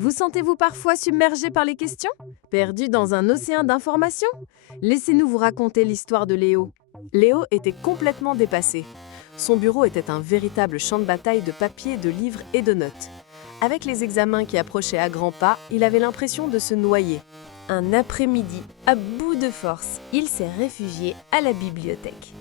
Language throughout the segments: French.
Vous sentez-vous parfois submergé par les questions? Perdu dans un océan d'informations? Laissez-nous vous raconter l'histoire de Léo. Léo était complètement dépassé. Son bureau était un véritable champ de bataille de papier, de livres et de notes. Avec les examens qui approchaient à grands pas, il avait l'impression de se noyer. Un après-midi, à bout de force, il s'est réfugié à la bibliothèque.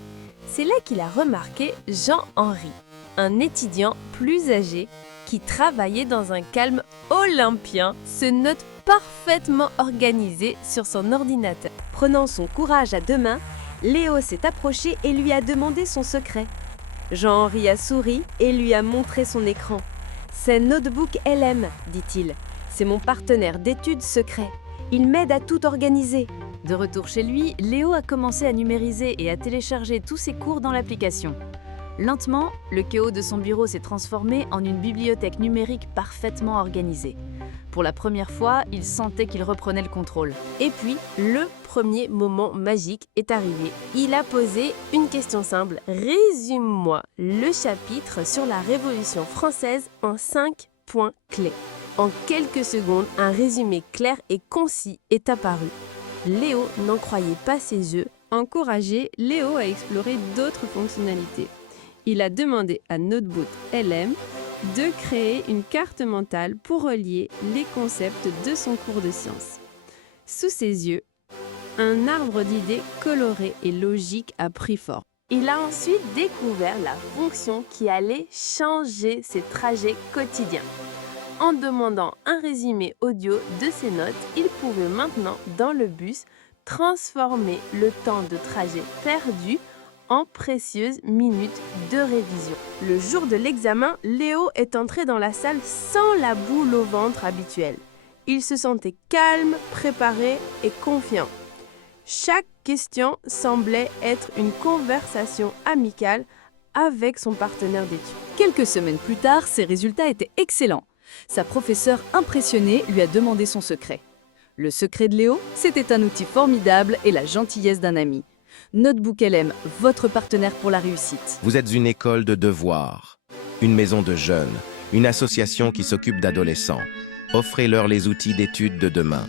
C'est là qu'il a remarqué Jean-Henri, un étudiant plus âgé qui travaillait dans un calme olympien, ses notes parfaitement organisées sur son ordinateur. Prenant son courage à deux mains, Léo s'est approché et lui a demandé son secret. Jean-Henri a souri et lui a montré son écran. « C'est Notebook LM, dit-il. C'est mon partenaire d'études secret. Il m'aide à tout organiser. » De retour chez lui, Léo a commencé à numériser et à télécharger tous ses cours dans l'application. Lentement, le chaos de son bureau s'est transformé en une bibliothèque numérique parfaitement organisée. Pour la première fois, il sentait qu'il reprenait le contrôle. Et puis, le premier moment magique est arrivé. Il a posé une question simple. Résume-moi le chapitre sur la Révolution française en 5 points clés. En quelques secondes, un résumé clair et concis est apparu. Léo n'en croyait pas ses yeux. Encouragé, Léo a exploré d'autres fonctionnalités. Il a demandé à Notebook LM de créer une carte mentale pour relier les concepts de son cours de sciences. Sous ses yeux, un arbre d'idées coloré et logique a pris forme. Il a ensuite découvert la fonction qui allait changer ses trajets quotidiens. En demandant un résumé audio de ses notes, il pouvait maintenant, dans le bus, transformer le temps de trajet perdu en précieuses minutes de révision. Le jour de l'examen, Léo est entré dans la salle sans la boule au ventre habituelle. Il se sentait calme, préparé et confiant. Chaque question semblait être une conversation amicale avec son partenaire d'études. Quelques semaines plus tard, ses résultats étaient excellents. Sa professeure impressionnée lui a demandé son secret. Le secret de Léo, c'était un outil formidable et la gentillesse d'un ami. Notebook LM, votre partenaire pour la réussite. Vous êtes une école de devoirs, une maison de jeunes, une association qui s'occupe d'adolescents. Offrez-leur les outils d'études de demain.